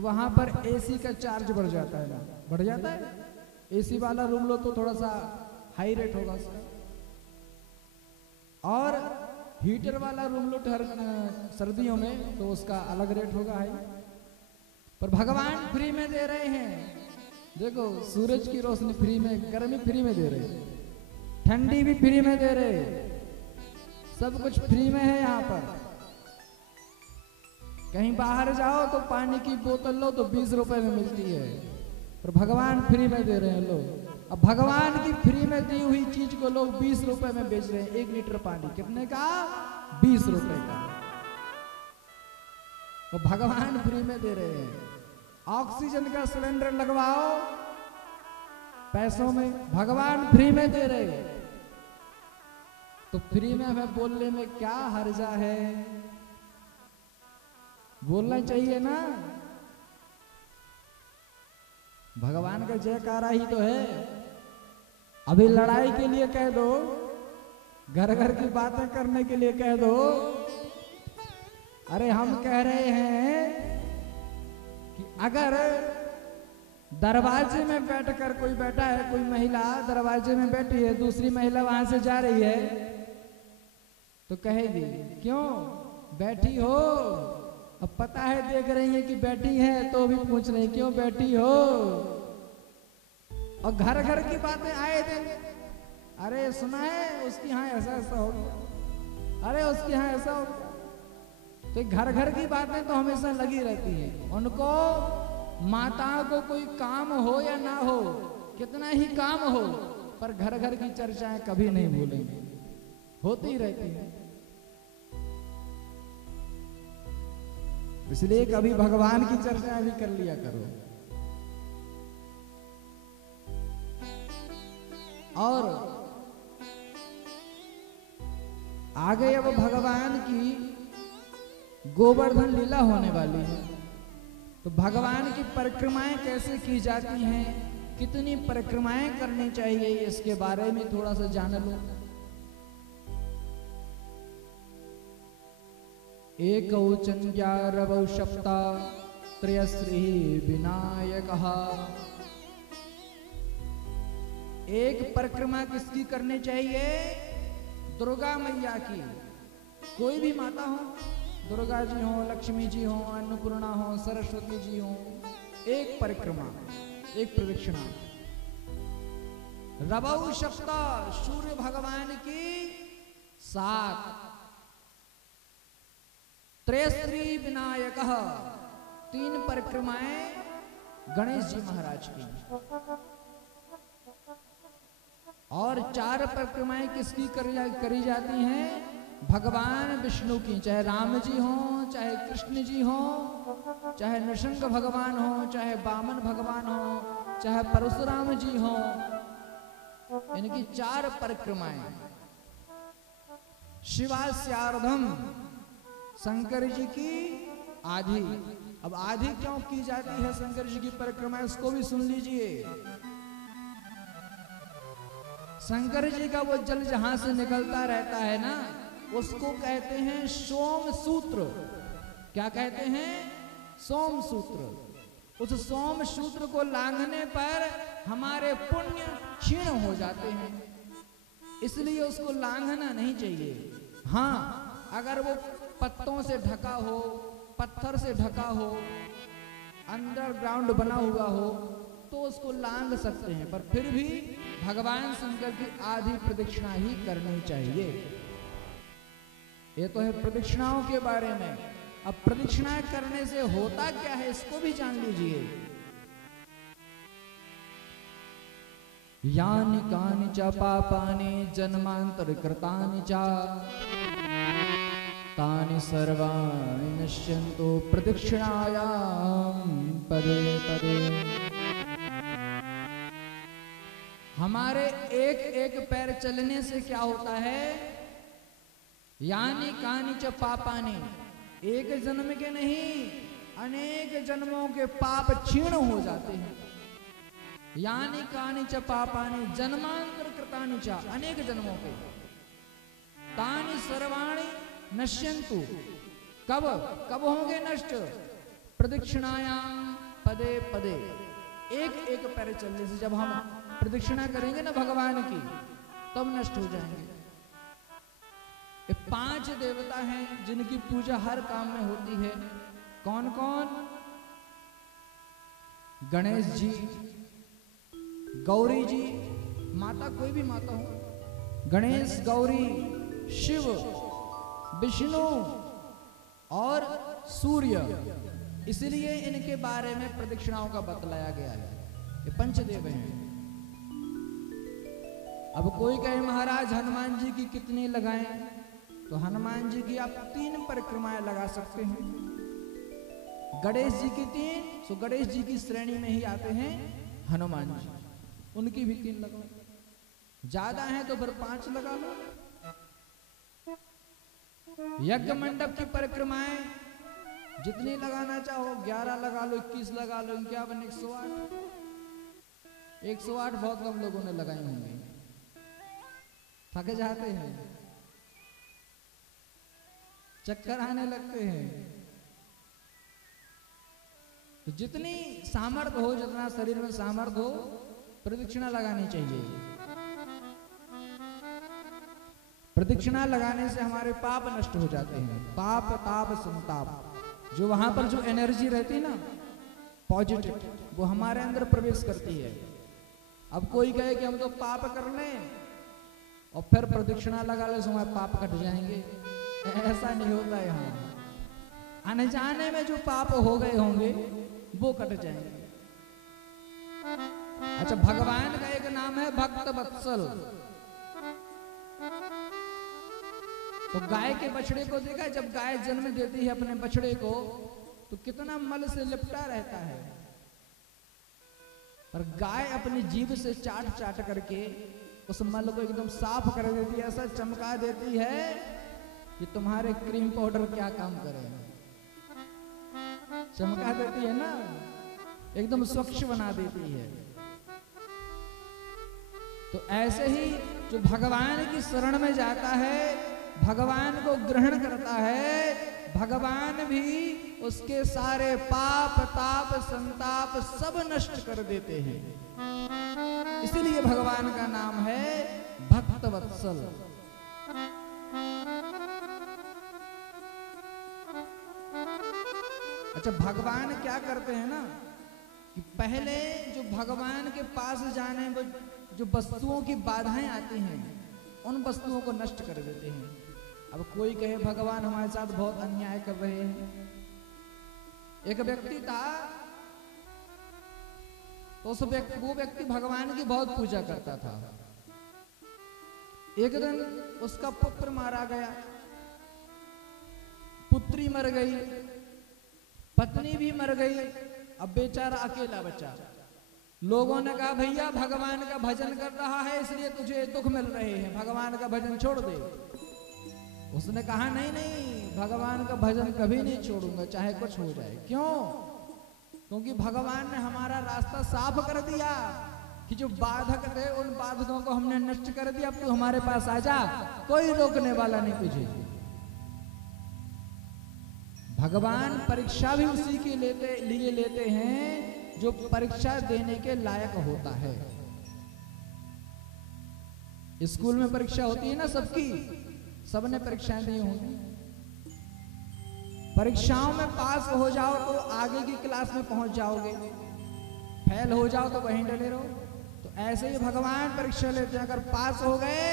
तो वहां पर एसी का चार्ज बढ़ जाता है ना, बढ़ जाता है। एसी वाला रूम लो तो थोड़ा सा हाई रेट होगा उसका, और हीटर वाला रूम लो सर्दियों में तो उसका अलग रेट होगा हाई। पर भगवान फ्री में दे रहे हैं। देखो सूरज की रोशनी फ्री में, गर्मी फ्री में दे रहे, ठंडी भी फ्री में दे रहे, सब कुछ फ्री में है यहाँ पर। कहीं बाहर जाओ तो पानी की बोतल लो तो 20 रुपए में मिलती है, पर भगवान फ्री में दे रहे हैं लोग। अब भगवान की फ्री में दी हुई चीज को लोग 20 रुपए में बेच रहे हैं। 1 लीटर पानी कितने का? 20 रुपए का। तो भगवान फ्री में दे रहे हैं। ऑक्सीजन का सिलेंडर लगवाओ पैसों में, भगवान फ्री में दे रहे हैं। तो फ्री में हमें बोलने में क्या हर्जा है? बोलना चाहिए ना। भगवान का जयकारा ही तो है। अभी लड़ाई के लिए कह दो, घर घर की बातें करने के लिए कह दो। अरे हम कह रहे हैं कि अगर दरवाजे में बैठकर कोई बैठा है, कोई महिला दरवाजे में बैठी है, दूसरी महिला वहां से जा रही है तो कहेगी क्यों बैठी हो? अब पता है देख रही है कि बैठी है तो भी पूछ रही क्यों बैठी हो। और घर घर की बातें आए दिन, अरे सुना है उसके यहाँ ऐसा ऐसा हो गया, अरे उसके यहाँ ऐसा हो गया। तो घर घर की बातें तो हमेशा लगी रहती हैं। उनको माताओं को कोई काम हो या ना हो, कितना ही काम हो, पर घर घर की चर्चाएं कभी नहीं भूलेंगे, होती रहती है। इसलिए कभी भगवान की चर्चा भी कर लिया करो। और आगे अब भगवान की गोवर्धन लीला होने वाली है। तो भगवान की परिक्रमाएं कैसे की जाती हैं, कितनी परिक्रमाएं करनी चाहिए, इसके बारे में थोड़ा सा जान लो। एक चंद्या रवौ सप्ता त्रयश्री विनायकः। एक परिक्रमा किसकी करनी चाहिए? दुर्गा मैया की। कोई भी माता हो, दुर्गा जी हो, लक्ष्मी जी हो, अन्नपूर्णा हो, सरस्वती जी हो, एक परिक्रमा, एक प्रदक्षिणा। रवौ सप्ता, सूर्य भगवान की 7, त्रयश्री विनायकः, 3 परिक्रमाएं गणेश जी महाराज की, और 4 परिक्रमाएं किसकी करी जाती हैं? भगवान विष्णु की। चाहे राम जी हो, चाहे कृष्ण जी हो, चाहे नृसिंह भगवान हो, चाहे वामन भगवान हो, चाहे परशुराम जी हो, इनकी 4 परिक्रमाएं। शिवास्यार्धम, शंकर जी की आधी। अब आधी क्यों की जाती है शंकर जी की परिक्रमा, इसको भी सुन लीजिए। शंकर जी का वो जल जहां से निकलता रहता है ना, उसको कहते हैं सोम सूत्र। क्या कहते हैं? सोम सूत्र। उस सोम सूत्र को लांघने पर हमारे पुण्य क्षीण हो जाते हैं, इसलिए उसको लांघना नहीं चाहिए। हाँ, अगर वो पत्तों से ढका हो, पत्थर से ढका हो, अंडरग्राउंड बना हुआ हो, तो उसको लांघ सकते हैं, पर फिर भी भगवान शंकर की आधी प्रदक्षिणा ही करनी चाहिए। ये तो है प्रदक्षिणाओं के बारे में। अब प्रदक्षिणा करने से होता क्या है, इसको भी जान लीजिए। यानि कानि च पापानि जन्मांतर कृतानि च तानि सर्वाणि नश्यन्तु प्रदक्षिणायां पदे पदे। हमारे एक एक पैर चलने से क्या होता है? यानी कानी च पापानी, एक जन्म के नहीं अनेक जन्मों के पाप क्षीण हो जाते हैं। यानी कानी च पापानी जन्मांतर कृतानि च, अनेक जन्मों के। तानि सर्वाणि नश्यन्तु, कब कब होंगे नष्ट? प्रदक्षिणायाम पदे पदे एक एक पैर चलने से जब हम प्रदक्षिणा करेंगे ना भगवान की तब नष्ट हो जाएंगे। ये 5 देवता हैं जिनकी पूजा हर काम में होती है। कौन कौन? गणेश जी, गौरी जी, माता कोई भी माता हो, गणेश, गौरी, शिव, विष्णु और सूर्य। इसलिए इनके बारे में प्रदक्षिणाओं का बतलाया गया है। ये पंचदेव हैं। अब कोई कहे महाराज हनुमान जी की कितनी लगाएं, तो हनुमान जी की आप 3 परिक्रमाएं लगा सकते हैं। गणेश जी की 3, तो गणेश जी की श्रेणी में ही आते हैं हनुमान जी, उनकी भी 3 लगाओ। ज्यादा है तो फिर 5 लगा लो। यज्ञ मंडप की परिक्रमाएं जितनी लगाना चाहो, 11 लगा लो, 21 लगा लो, 51, 108। 108 बहुत कम लोगों ने लगाए होंगे, थक जाते हैं, चक्कर आने लगते हैं। तो जितनी सामर्थ्य हो, जितना शरीर में सामर्थ्य हो, प्रदक्षिणा लगानी चाहिए। प्रदक्षिणा लगाने से हमारे पाप नष्ट हो जाते हैं। पाप, ताप, संताप, जो वहां पर जो एनर्जी रहती है ना पॉजिटिव, वो हमारे अंदर प्रवेश करती है। अब कोई कहे कि हम तो पाप कर लें और फिर प्रदक्षिणा लगा ले तो हमारे पाप कट जाएंगे, ऐसा नहीं होता है। यहाँ अनजाने में जो पाप हो गए होंगे वो कट जाएंगे। अच्छा, भगवान का एक नाम है भक्त वत्सल। तो गाय के बछड़े को देखा, जब गाय जन्म देती है अपने बछड़े को तो कितना मल से लिपटा रहता है, पर गाय अपनी जीभ से चाट चाट करके उस मल को एकदम साफ कर देती है, ऐसा चमका देती है कि तुम्हारे क्रीम पाउडर क्या काम करे। चमका देती है ना, एकदम स्वच्छ बना देती है। तो ऐसे ही जो भगवान की शरण में जाता है, भगवान को ग्रहण करता है, भगवान भी उसके सारे पाप, ताप, संताप सब नष्ट कर देते हैं। इसीलिए भगवान का नाम है भक्त वत्सल। अच्छा, भगवान क्या करते हैं ना कि पहले जो भगवान के पास जाने में जो वस्तुओं की बाधाएं आती हैं, उन वस्तुओं को नष्ट कर देते हैं। अब कोई कहे भगवान हमारे साथ बहुत अन्याय कर रहे हैं। एक व्यक्ति था, तो वो व्यक्ति भगवान की बहुत पूजा करता था। एक दिन उसका पुत्र मारा गया, पुत्री मर गई, पत्नी भी मर गई, अब बेचारा अकेला बचा। लोगों ने कहा भैया भगवान का भजन कर रहा है इसलिए तुझे दुख मिल रहे हैं, भगवान का भजन छोड़ दे। उसने कहा नहीं नहीं, भगवान का भजन कभी नहीं छोड़ूंगा चाहे कुछ हो जाए। क्यों? क्योंकि भगवान ने हमारा रास्ता साफ कर दिया कि जो बाधक थे उन बाधकों को हमने नष्ट कर दिया। अब तू हमारे पास आ जा, कोई रोकने वाला नहीं तुझे। भगवान परीक्षा भी उसी के लिए लेते हैं जो परीक्षा देने के लायक होता है। स्कूल में परीक्षा होती है ना सबकी, सबने परीक्षाएं दी होंगी। परीक्षाओं में पास हो जाओ तो आगे की क्लास में पहुंच जाओगे, फेल हो जाओ तो वहीं डले रहो। तो ऐसे ही भगवान परीक्षा लेते हैं। अगर पास हो गए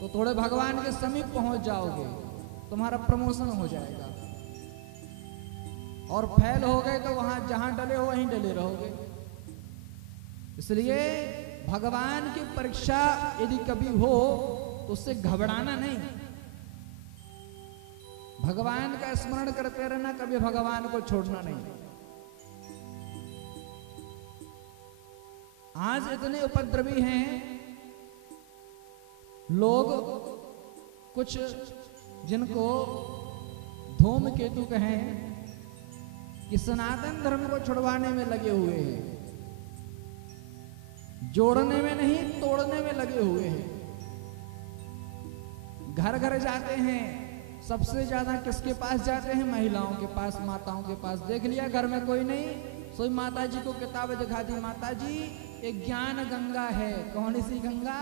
तो थोड़े भगवान के समीप पहुंच जाओगे, तुम्हारा प्रमोशन हो जाएगा। और फेल हो गए तो वहां जहां डले हो वहीं डले रहोगे। इसलिए भगवान की परीक्षा यदि कभी हो तो उससे घबराना नहीं, भगवान का स्मरण करते रहना, कभी भगवान को छोड़ना नहीं। आज इतने उपद्रवी हैं लोग, कुछ जिनको धूमकेतु कहें, कि सनातन धर्म को छुड़वाने में लगे हुए हैं, जोड़ने में नहीं तोड़ने में लगे हुए हैं। घर घर जाते हैं, सबसे ज्यादा किसके पास जाते हैं? महिलाओं के पास, माताओं के पास। देख लिया घर में कोई नहीं, सोई माता जी को किताब दिखा दी, माता जी एक ज्ञान गंगा है। कौन सी गंगा?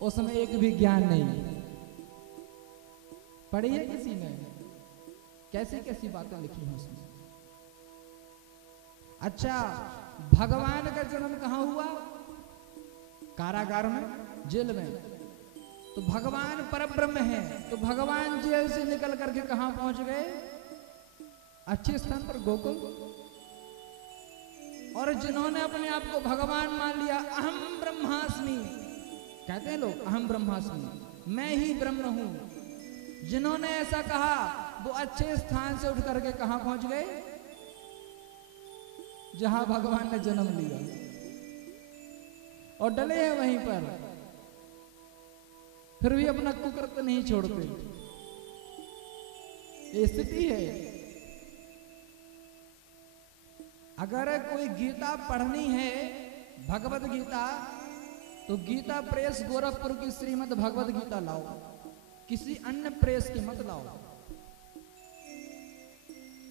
उसमें एक भी ज्ञान नहीं। पढ़ी है किसी ने? कैसी कैसी बातें लिखी हैं उसमें। अच्छा, भगवान का जन्म कहां हुआ? कारागार में, जेल में। तो भगवान परब्रह्म है, तो भगवान जेल से निकल करके कहां पहुंच गए? अच्छे स्थान पर, गोकुल। और जिन्होंने अपने आप को भगवान मान लिया, अहम ब्रह्मास्मि कहते हैं लोग, अहम ब्रह्मास्मि, मैं ही ब्रह्म हूं। जिन्होंने ऐसा कहा वो अच्छे स्थान से उठ करके कहां पहुंच गए? जहां भगवान ने जन्म लिया, और डले हैं वहीं पर, फिर भी अपना कुकृत्य नहीं छोड़ते। ये स्थिति है। अगर कोई गीता पढ़नी है, भगवत गीता, तो गीता प्रेस गोरखपुर की श्रीमद् भगवत गीता लाओ, किसी अन्य प्रेस की मत लाओ।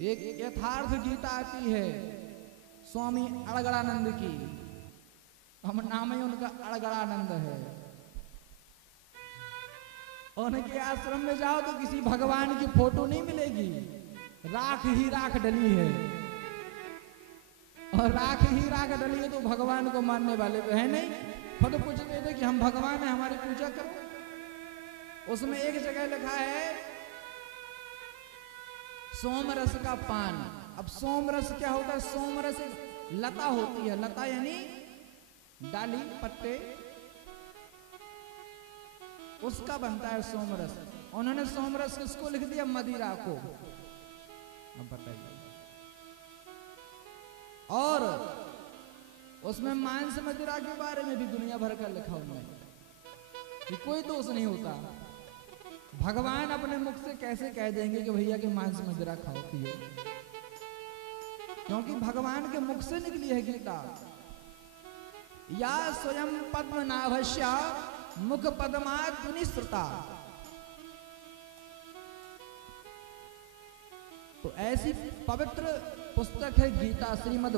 एक यथार्थ गीता आती है स्वामी अड़गड़ानंद की, हम नाम ही उनका अड़गड़ानंद है। उनके आश्रम में जाओ तो किसी भगवान की फोटो नहीं मिलेगी, राख ही राख डली है। और राख ही राख डली है तो भगवान को मानने वाले तो है नहीं। खुद पूछते थे कि हम भगवान है, हमारी पूजा करो। उसमें एक जगह लिखा है सोमरस का पान। अब सोमरस क्या होता है? सोमरस लता होती है, लता यानी डाली, पत्ते, उसका बनता है सोमरस। उन्होंने सोमरस किसको लिख दिया? मदिरा को। अब बताइए। और उसमें मांस मदिरा के बारे में भी दुनिया भर का लिखा हुआ है कि कोई दोष नहीं होता। भगवान अपने मुख से कैसे कह देंगे कि भैया कि मांस मदिरा खाओ पियो? क्योंकि भगवान के मुख से निकली है गीता। या स्वयं पद्मनाभस्य मुख पद्मात् निसृता। तो ऐसी पवित्र पुस्तक है गीता, श्रीमद्